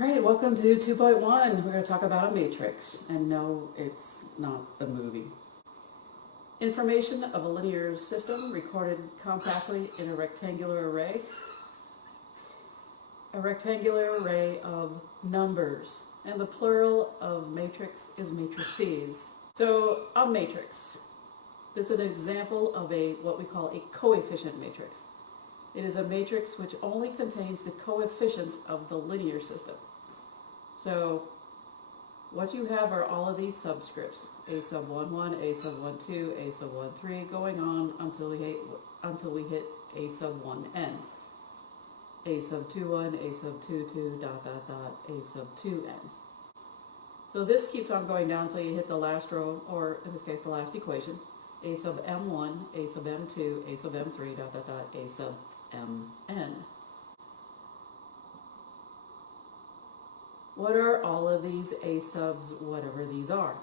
Alright, welcome to 2.1. We're going to talk about a matrix. And no, it's not the movie. Information of a linear system recorded compactly in a rectangular array. A rectangular array of numbers. And the plural of matrix is matrices. So, a matrix. This is an example of what we call a coefficient matrix. It is a matrix which only contains the coefficients of the linear system. So what you have are all of these subscripts, a sub 1, 1, a sub 1, 2, a sub 1, 3, going on until we hit a sub 1, n. A sub 2, 1, a sub 2, 2, dot, dot, dot, a sub 2, n. So this keeps on going down until you hit the last row, or in this case the last equation, a sub m1, a sub m2, a sub m3, dot, dot, dot, a sub mn. What are all of these a subs, whatever these are?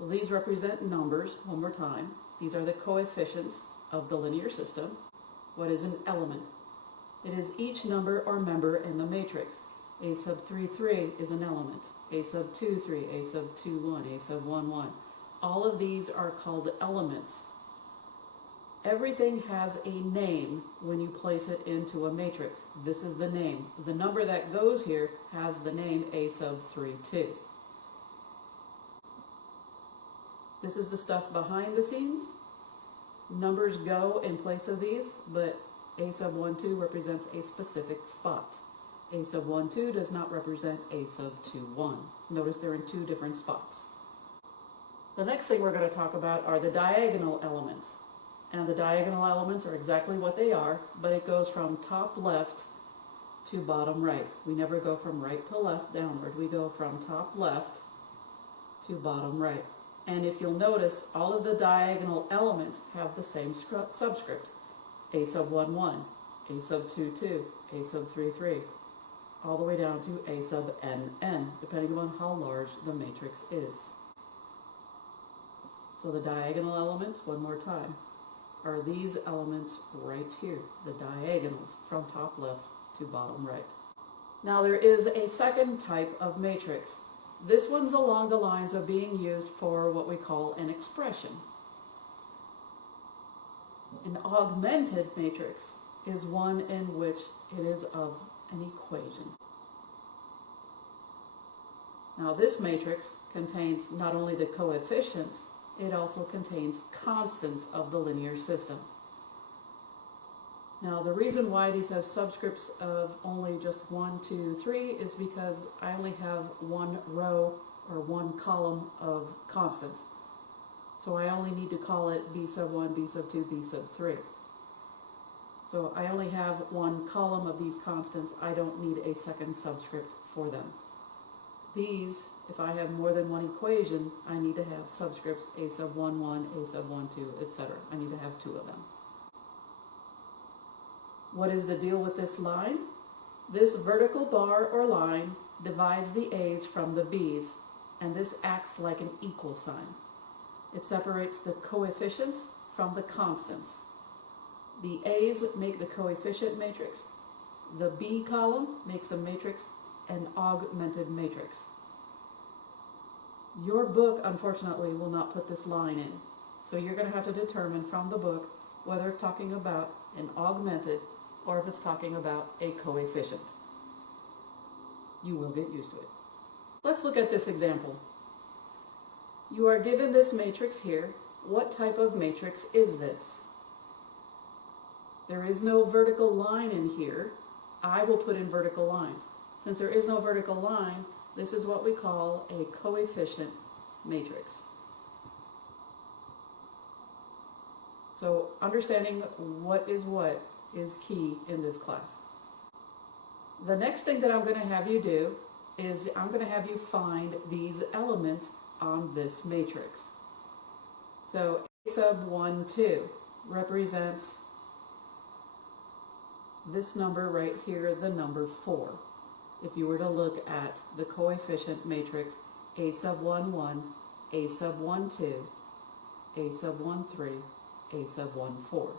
Well, these represent numbers, one more time. These are the coefficients of the linear system. What is an element? It is each number or member in the matrix. A sub 3, 3 is an element. A sub 2, 3, a sub 2, 1, a sub 1, 1. All of these are called elements. Everything has a name when you place it into a matrix. This is the name. The number that goes here has the name a sub 3, 2. This is the stuff behind the scenes. Numbers go in place of these, but a sub 1, 2 represents a specific spot. A sub 1, 2 does not represent a sub 2, 1. Notice they're in two different spots. The next thing we're going to talk about are the diagonal elements. And the diagonal elements are exactly what they are, but it goes from top left to bottom right. We never go from right to left downward. We go from top left to bottom right. And if you'll notice, all of the diagonal elements have the same subscript. A sub 1, 1, a sub 2, 2, a sub 3, 3, all the way down to a sub n, n, depending on how large the matrix is. So the diagonal elements, one more time, are these elements right here, the diagonals from top left to bottom right. Now there is a second type of matrix. This one's along the lines of being used for what we call an expression. An augmented matrix is one in which it is of an equation. Now this matrix contains not only the coefficients, it also contains constants of the linear system. Now the reason why these have subscripts of only just 1, 2, 3 is because I only have one row or one column of constants. So I only need to call it b sub 1, b sub 2, b sub 3. So I only have one column of these constants. I don't need a second subscript for them. These, if I have more than one equation, I need to have subscripts a sub 1, 1, a sub 1, 2, etc. I need to have two of them. What is the deal with this line? This vertical bar or line divides the a's from the b's, and this acts like an equal sign. It separates the coefficients from the constants. The a's make the coefficient matrix. The b column makes the matrix an augmented matrix. Your book, unfortunately, will not put this line in. So you're going to have to determine from the book whether it's talking about an augmented or if it's talking about a coefficient. You will get used to it. Let's look at this example. You are given this matrix here. What type of matrix is this? There is no vertical line in here. I will put in vertical lines. Since there is no vertical line, this is what we call a coefficient matrix. So understanding what is key in this class. The next thing that I'm going to have you do is I'm going to have you find these elements on this matrix. So a sub 1, 2 represents this number right here, the number 4. If you were to look at the coefficient matrix, a sub 1, 1, a sub 1, 2, a sub 1, 3, a sub 1, 4.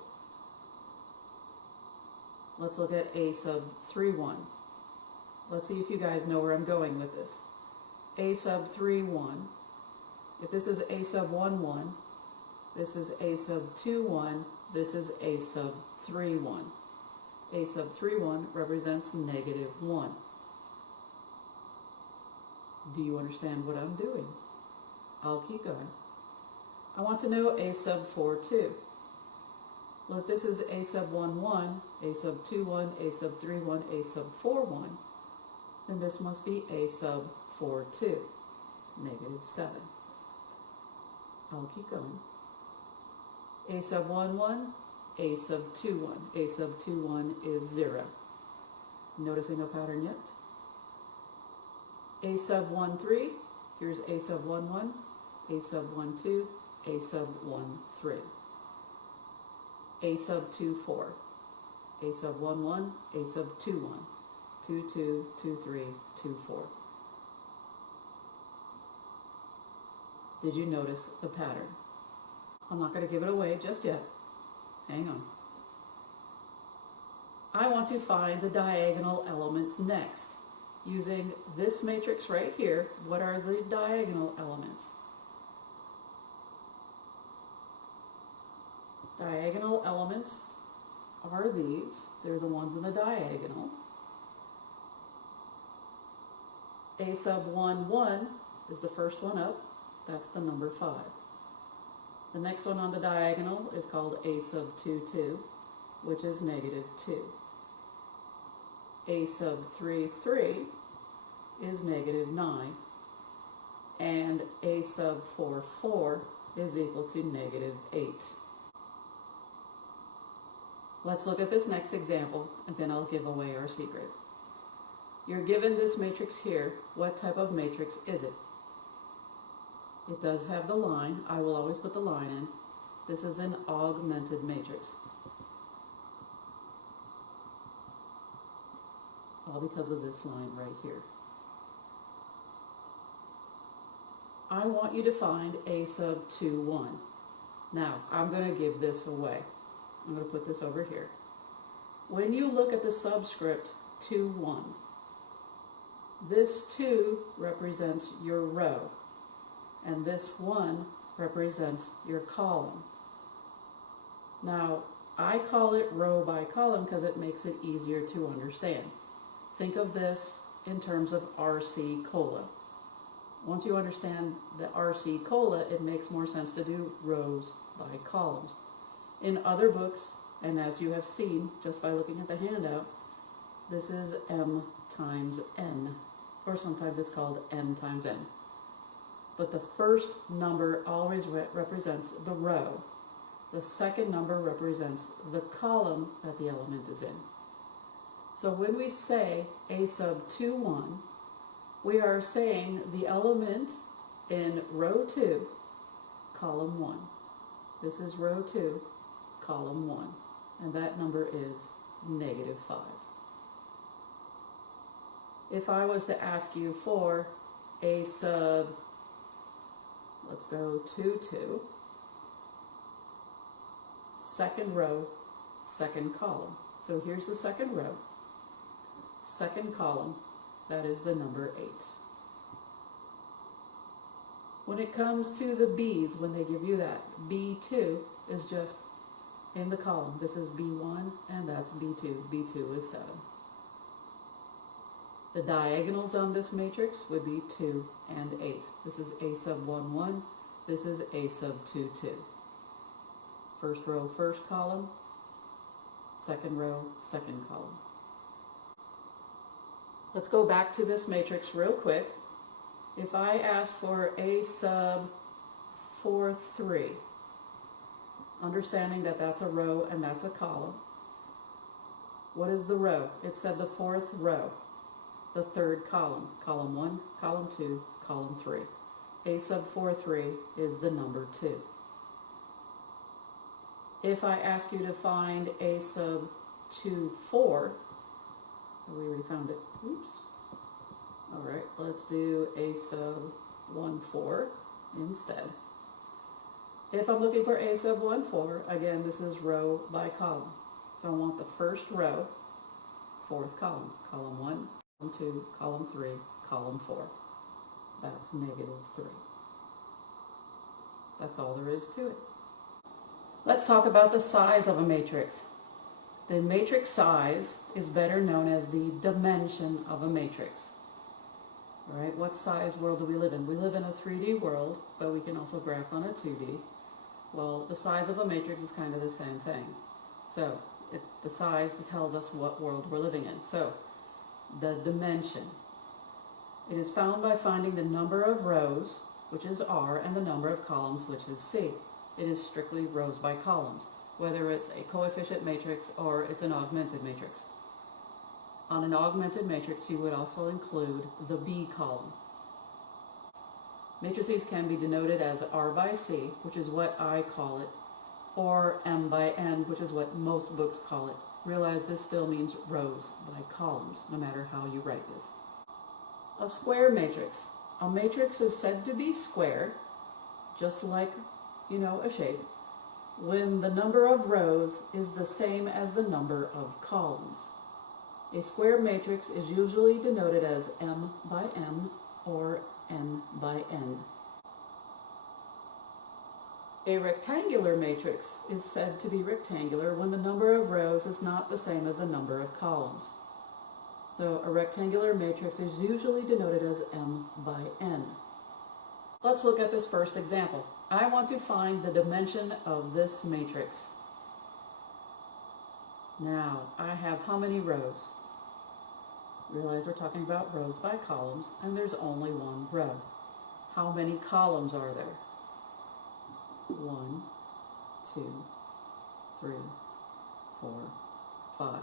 Let's look at a sub 3, 1. Let's see if you guys know where I'm going with this. A sub 3, 1. If this is A sub 1, 1, this is A sub 2, 1, this is A sub 3, 1. A sub 3, 1 represents negative 1. Do you understand what I'm doing? I'll keep going. I want to know A sub 4, 2. Well, if this is A sub 1, 1, A sub 2, 1, A sub 3, 1, A sub 4, 1, then this must be A sub 4, 2, negative 7. I'll keep going. A sub 1, 1, A sub 2, 1. A sub 2, 1 is 0. Noticing a pattern yet? A sub 1, 3. Here's A sub 1, 1. A sub 1, 2. A sub 1, 3. A sub 2, 4. A sub 1, 1. A sub 2, 1. 2, 2, 2, 3, 2, 4. Did you notice the pattern? I'm not going to give it away just yet. Hang on. I want to find the diagonal elements next. Using this matrix right here, what are the diagonal elements? Diagonal elements are these. They're the ones in the diagonal. A sub 1, 1 is the first one up. That's the number 5. The next one on the diagonal is called A sub 2, 2, which is negative 2. A sub 3, 3 is negative 9. And A sub 4, 4 is equal to negative 8. Let's look at this next example, and then I'll give away our secret. You're given this matrix here. What type of matrix is it? It does have the line. I will always put the line in. This is an augmented matrix. All because of this line right here. I want you to find A sub 2, 1. Now, I'm going to give this away. I'm going to put this over here. When you look at the subscript 2, 1, this 2 represents your row, and this 1 represents your column. Now, I call it row by column because it makes it easier to understand. Think of this in terms of RC cola. Once you understand the RC cola, it makes more sense to do rows by columns. In other books, and as you have seen just by looking at the handout, this is M times N, or sometimes it's called N times N. But the first number always represents the row. The second number represents the column that the element is in. So when we say A sub 2, 1, we are saying the element in row 2, column 1. This is row 2, column 1, and that number is negative 5. If I was to ask you for A sub, let's go 2, 2, second row, second column. So here's the second row, second column, that is the number 8. When it comes to the B's, when they give you that, B2 is just in the column. This is B1 and that's B2. B2 is 7. The diagonals on this matrix would be 2 and 8. This is A sub 1, 1. This is A sub 2, 2. First row, first column. Second row, second column. Let's go back to this matrix real quick. If I asked for A sub 4, 3, understanding that that's a row and that's a column, what is the row? It said the fourth row, the third column, column 1, column 2, column 3. A sub 4, 3 is the number 2. If I ask you to find A sub 2, 4, we already found it. Oops. All right, let's do A sub 1, 4 instead. If I'm looking for A sub 1, 4, again, this is row by column. So I want the first row, fourth column, column 1, column 2, column 3, column 4. That's negative 3. That's all there is to it. Let's talk about the size of a matrix. The matrix size is better known as the dimension of a matrix. All right, what size world do we live in? We live in a 3D world, but we can also graph on a 2D. Well, the size of a matrix is kind of the same thing. So the size tells us what world we're living in. So the dimension. It is found by finding the number of rows, which is R, and the number of columns, which is C. It is strictly rows by columns, whether it's a coefficient matrix or it's an augmented matrix. On an augmented matrix, you would also include the B column. Matrices can be denoted as R by C, which is what I call it, or M by N, which is what most books call it. Realize this still means rows by columns, no matter how you write this. A square matrix. A matrix is said to be square, just like, a shape, when the number of rows is the same as the number of columns. A square matrix is usually denoted as M by M or N by N. A rectangular matrix is said to be rectangular when the number of rows is not the same as the number of columns. So a rectangular matrix is usually denoted as M by N. Let's look at this first example. I want to find the dimension of this matrix. Now, I have how many rows? Realize we're talking about rows by columns, and there's only one row. How many columns are there? 1, 2, 3, 4, 5.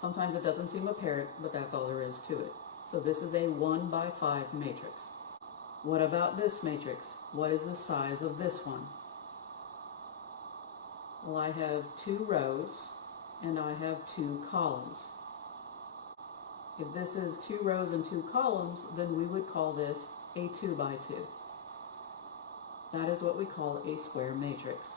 Sometimes it doesn't seem apparent, but that's all there is to it. So this is a 1 by 5 matrix. What about this matrix? What is the size of this one? Well, I have 2 rows and I have 2 columns. If this is 2 rows and 2 columns, then we would call this a 2 by 2. That is what we call a square matrix.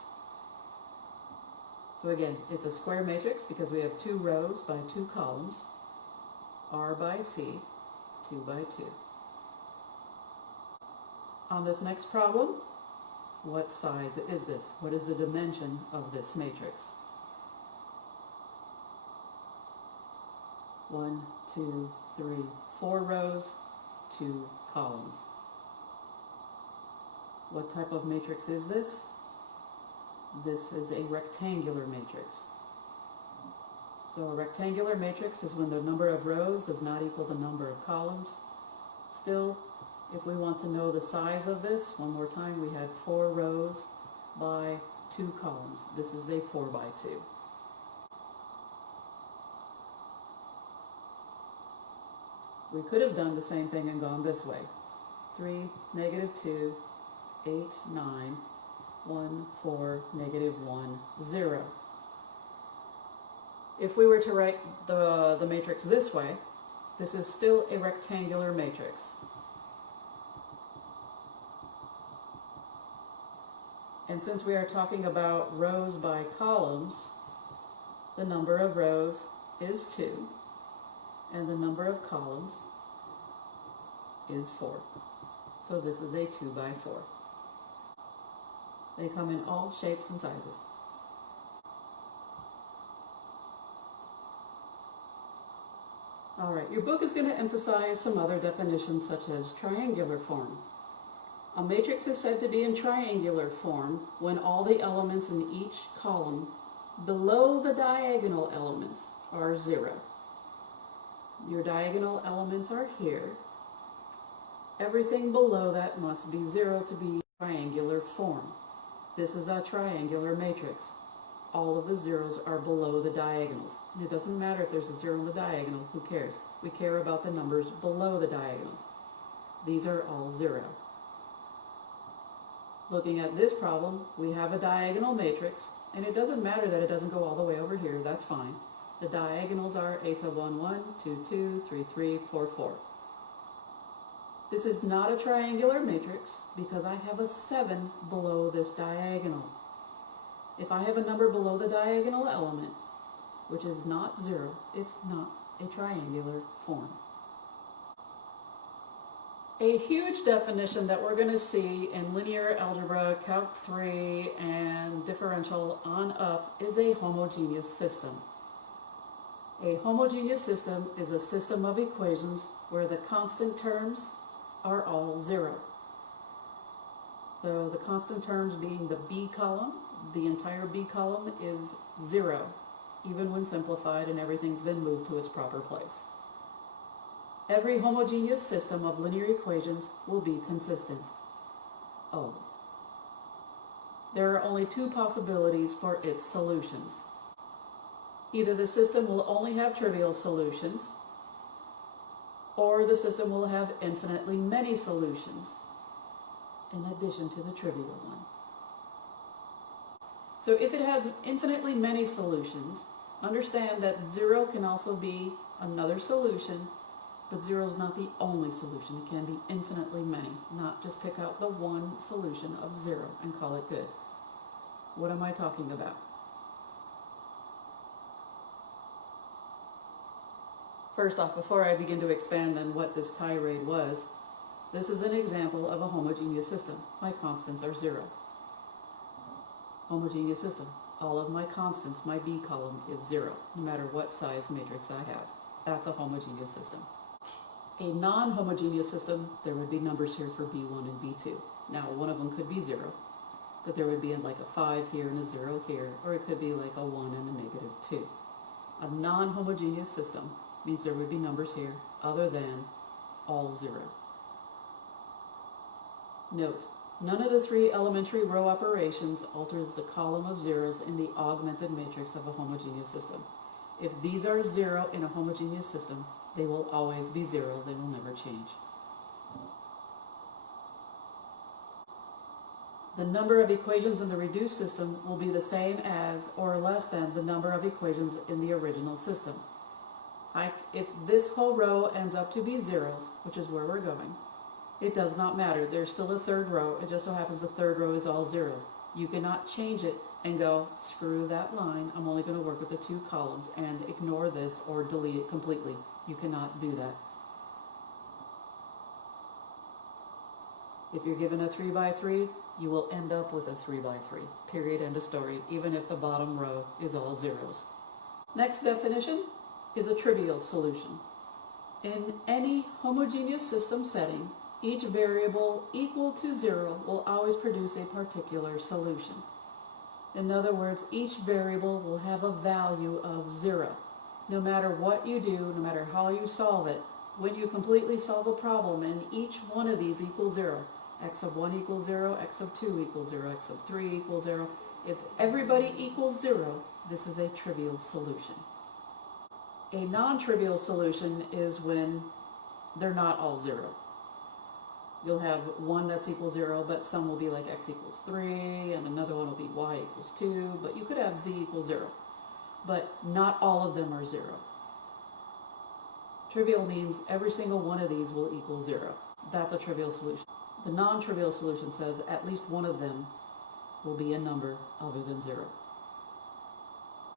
So again, it's a square matrix because we have 2 rows by 2 columns, R by C, 2 by 2. On this next problem, what size is this? What is the dimension of this matrix? 1, 2, 3, 4 rows, 2 columns. What type of matrix is this? This is a rectangular matrix. So a rectangular matrix is when the number of rows does not equal the number of columns. Still, if we want to know the size of this, one more time, we had 4 rows by 2 columns. This is a 4 by 2. We could have done the same thing and gone this way. 3, negative 2, 8, 9, 1, 4, negative 1, 0. If we were to write the matrix this way, this is still a rectangular matrix. And since we are talking about rows by columns, the number of rows is 2, and the number of columns is 4. So this is a 2 by 4. They come in all shapes and sizes. All right, your book is going to emphasize some other definitions such as triangular form. A matrix is said to be in triangular form when all the elements in each column below the diagonal elements are 0. Your diagonal elements are here. Everything below that must be 0 to be triangular form. This is a triangular matrix. All of the zeros are below the diagonals. And it doesn't matter if there's a 0 in the diagonal, who cares? We care about the numbers below the diagonals. These are all 0. Looking at this problem, we have a diagonal matrix, and it doesn't matter that it doesn't go all the way over here, that's fine. The diagonals are a sub 1, 1, 2, 2, 3, 3, 4, 4. This is not a triangular matrix because I have a 7 below this diagonal. If I have a number below the diagonal element, which is not 0, it's not a triangular form. A huge definition that we're going to see in linear algebra, Calc 3, and differential on up is a homogeneous system. A homogeneous system is a system of equations where the constant terms are all zero. So the constant terms being the B column, the entire B column is zero, even when simplified and everything's been moved to its proper place. Every homogeneous system of linear equations will be consistent, always. There are only two possibilities for its solutions. Either the system will only have trivial solutions, or the system will have infinitely many solutions, in addition to the trivial one. So if it has infinitely many solutions, understand that zero can also be another solution, but zero is not the only solution. It can be infinitely many, not just pick out the one solution of zero and call it good. What am I talking about? First off, before I begin to expand on what this tirade was, this is an example of a homogeneous system. My constants are zero. Homogeneous system. All of my constants, my B column, is zero, no matter what size matrix I have. That's a homogeneous system. A non-homogeneous system, there would be numbers here for B1 and B2. Now, one of them could be zero, but there would be like a 5 here and a 0 here, or it could be like a 1 and a -2. A non-homogeneous system means there would be numbers here other than all zero. Note, none of the three elementary row operations alters the column of zeros in the augmented matrix of a homogeneous system. If these are zero in a homogeneous system, they will always be zero. They will never change. The number of equations in the reduced system will be the same as or less than the number of equations in the original system. If this whole row ends up to be zeros, which is where we're going, it does not matter. There's still a third row. It just so happens the third row is all zeros. You cannot change it and go, screw that line. I'm only going to work with the two columns and ignore this or delete it completely. You cannot do that. If you're given a 3 by 3, you will end up with a 3 by 3. Period. End of story. Even if the bottom row is all zeros. Next definition is a trivial solution. In any homogeneous system setting, each variable equal to 0 will always produce a particular solution. In other words, each variable will have a value of 0. No matter what you do, no matter how you solve it, when you completely solve a problem and each one of these equals 0, x of 1 equals 0, x of 2 equals 0, x of 3 equals 0, if everybody equals 0, this is a trivial solution. A non-trivial solution is when they're not all 0. You'll have one that's equal 0, but some will be like x equals 3, and another one will be y equals 2, but you could have z equals 0. But not all of them are 0. Trivial means every single one of these will equal 0. That's a trivial solution. The non-trivial solution says at least one of them will be a number other than 0.